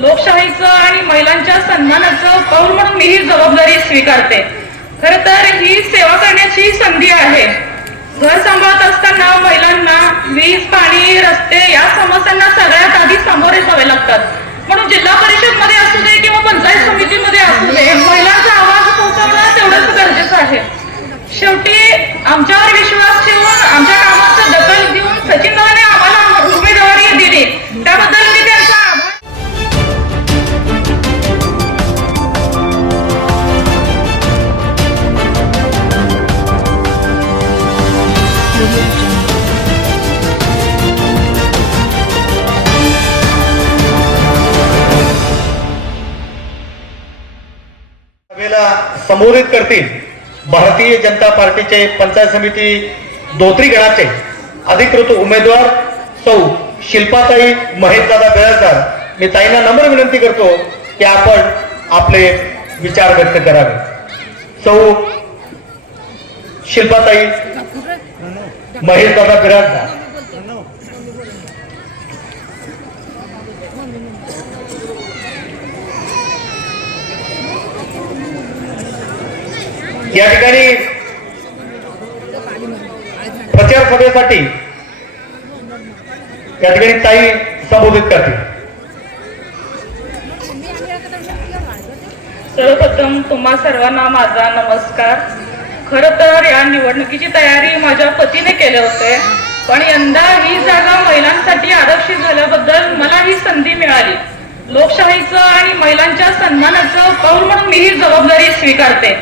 लोकशाहीचं आणि महिलांच्या सन्मानाचं पाऊल म्हणून मी ही जबाबदारी स्वीकारते. खरं तर ही सेवा करण्याची संधी आहे. घर सांभाळत असताना महिलांना वीज, पाणी, रस्ते या समस्यांना सगळ्यात आधी सामोरे जावे लागतात. म्हणून जिल्हा परिषद मध्ये असू दे किंवा पंचायत समितीमध्ये असू दे, महिलांचा आवाज पोहोचवणं तेवढंच गरजेचं आहे. शेवटी आमच्यावर विश्वास ठेवून आमच्या कामाचं दखल देऊन सचिनने आम्हाला उमेदवारी दिली, त्याबद्दल मी त्यांचा आभार. सभेला संबोधित करतील भारतीय जनता पार्टीचे पंचायत समिती दोत्री गणाचे अधिकृत उमेदवार सौ शिल्पाताई महेशदादा बेळकर. मी ताईंना नम्र विनंती करतो की आपण आपले विचार व्यक्त करावे. सौ शिल्पाताई महेशदादा बेळकर. या ठिकाणी प्रचार सभेसाठी या ठिकाणी ताई संबोधित करतील. सर्वप्रथम तुम्हा सर्वांना माझा नमस्कार. खरं तर या निवडणुकीची तयारी माझ्या पतीने केले होते, पण यंदा ही जागा महिलांसाठी आरक्षित झाल्याबद्दल मला ही संधी मिळाली. लोकशाहीचं आणि महिलांच्या सन्मानाचं पाऊल म्हणून मी ही जबाबदारी स्वीकारते.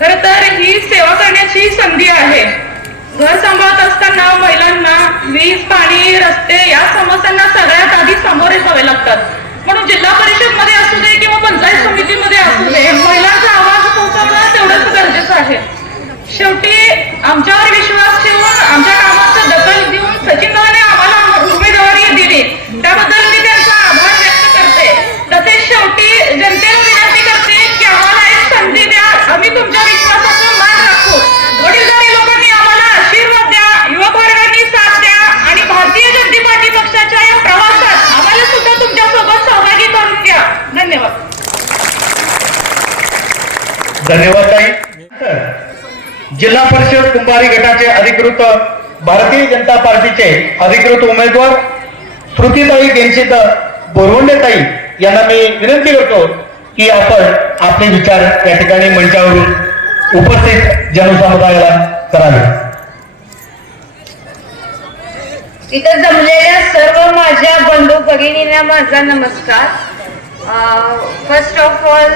खरं तर ही सेवा करण्याची संधी आहे. घर सांभाळत असताना महिलांना वीज, पाणी, रस्ते या समस्यांना सगळ्यात आधी सामोरे जावे लागतात. म्हणून जिल्हा परिषद मध्ये असू दे किंवा पंचायत समितीमध्ये असू दे, महिलांचा आवाज पोहोचवणं तेवढंच गरजेचं आहे. शेवटी आमच्यावर विश्वास ठेवून आमच्या कामाचं दखल देऊन सचिनने आम्हाला उमेदवारी दिली, त्याबद्दल मी त्यांचा आभार व्यक्त करते. तसेच शेवटी जनतेला विनंती करते की आम्हाला एक संधी द्या, आम्ही तुमच्या विश्वासाचा मान राखू. वडीलधारी लोकांनी आम्हाला आशीर्वाद द्या, युवक वर्गांनी साथ द्या आणि भारतीय जनता पार्टी पक्षाच्या या प्रवासात आम्हाला सुद्धा तुमच्या सोबत सहभागी करून घ्या. धन्यवाद. धन्यवाद ताई. जिल्हा परिषद कुंभारी गटाचे अधिकृत भारतीय जनता पार्टीचे अधिकृत उमेदवार श्रुतीताई गेनशीत बोरवंडेताई यांना मी विनंती करतो की आपण आपले विचार या ठिकाणी मंचावरून उपस्थित जनसमुदायाला करावे. इथं जमलेल्या सर्व माझ्या बंधू भगिनींना माझा नमस्कार. First of all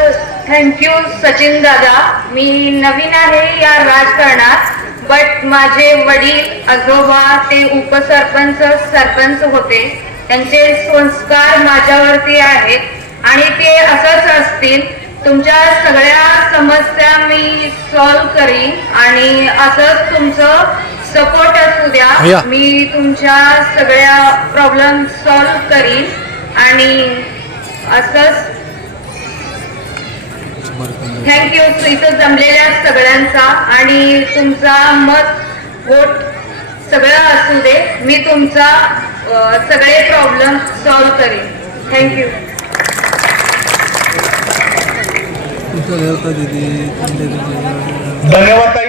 thank you Sachin दादा. मी नवीन आहे या राजकारणात, बट माझे वडील आजोबा ते उपसरपंच सरपंच होते, त्यांचे संस्कार माझ्यावरती आहेत आणि ते असंच असतील. तुमच्या सगळ्या समस्या मी सॉल्व करीन आणि असंच तुमचं सपोर्ट असू द्या. मी तुमच्या सगळ्या प्रॉब्लेम सॉल्व करीन आणि असंच थँक्यू इथं जमलेल्या सगळ्यांचा आणि तुमचा मत वोट सगळं असू दे. मी तुमचा सगळे प्रॉब्लेम सॉल्व करीन. थँक्यू. धन्यवाद ताई.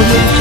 Thank you.